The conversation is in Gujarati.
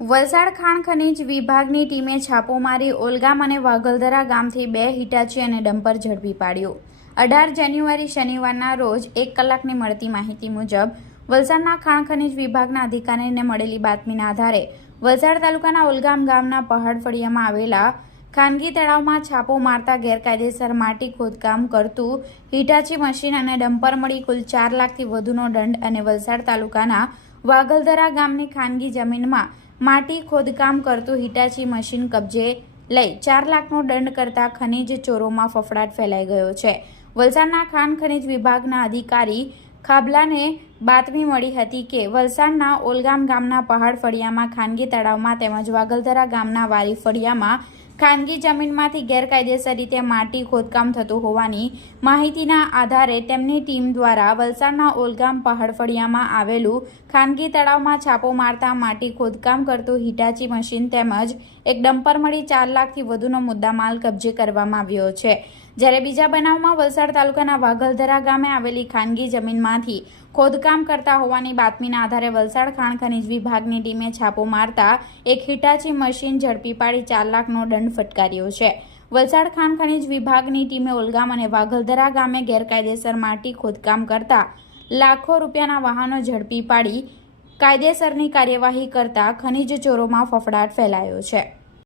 વલસાડ ખાણ ખનીજ વિભાગની ટીમે છાપો મારી ઓલગામ અને વાઘલધરા ગામથી બે હિટાચી અને ડમ્પર ઝડપી પાડ્યું. અઢાર જાન્યુઆરી શનિવારના રોજ એક કલાકની મળતી માહિતી મુજબ, વલસાડના ખાણ ખનીજ વિભાગના અધિકારીને મળેલી બાતમીના આધારે વલસાડ તાલુકાના ઓલગામ ગામના પહાડ ફળિયામાં આવેલા ખાનગી તળાવમાં છાપો મારતા ગેરકાયદેસર માટી ખોદકામ કરતું હિટાચી મશીન અને ડમ્પર મળી કુલ ચાર લાખથી વધુનો દંડ અને વલસાડ તાલુકાના વાઘલધરા ગામની ખાનગી જમીનમાં માટી, ખોદકામ કરતું હિટાચી મશીન કબજે લઈ ચાર લાખનો દંડ કરતા ખનીજ ચોરોમાં ફફડાટ ફેલાઈ ગયો છે. વલસાડના ખાન ખનીજ વિભાગના અધિકારી ખાબલાને બાતમી મળી હતી કે વલસાડના ઓલગામ ગામના પહાડ ફળિયામાં ખાનગી તળાવમાં તેમજ વાગલધરા ગામના વારી ફળિયામાં ખાનગી જમીનમાંથી ગેરકાયદેસર રીતે માટી ખોદકામ થતું હોવાની માહિતીના આધારે તેમની ટીમ દ્વારા વલસાડના ઓલગામ પહાડફળિયામાં આવેલું ખાનગી તળાવમાં છાપો મારતા માટી ખોદકામ કરતું હિટાચી મશીન તેમજ એક ડમ્પર મળી ચાર લાખથી વધુનો મુદ્દામાલ કબજે કરવામાં આવ્યો છે. જ્યારે બીજા બનાવમાં વલસાડ તાલુકાના વાઘલધરા ગામે આવેલી ખાનગી જમીનમાંથી ખોદકામ કરતા હોવાની બાતમીના આધારે વલસાડ ખાણ ખનીજ વિભાગની ટીમે છાપો મારતા એક હિટાચી મશીન ઝડપી પાડી ચાર લાખનો દંડ ફટકાર્યો છે. વલસાડ ખાણ ખનીજ વિભાગની ટીમે ઓલગામ અને વાઘલધરા ગામે ગેરકાયદેસર માટી ખોદકામ કરતા લાખો રૂપિયાના વાહનો ઝડપી પાડી કાયદેસરની કાર્યવાહી કરતા ખનીજ ચોરોમાં ફફડાટ ફેલાયો છે.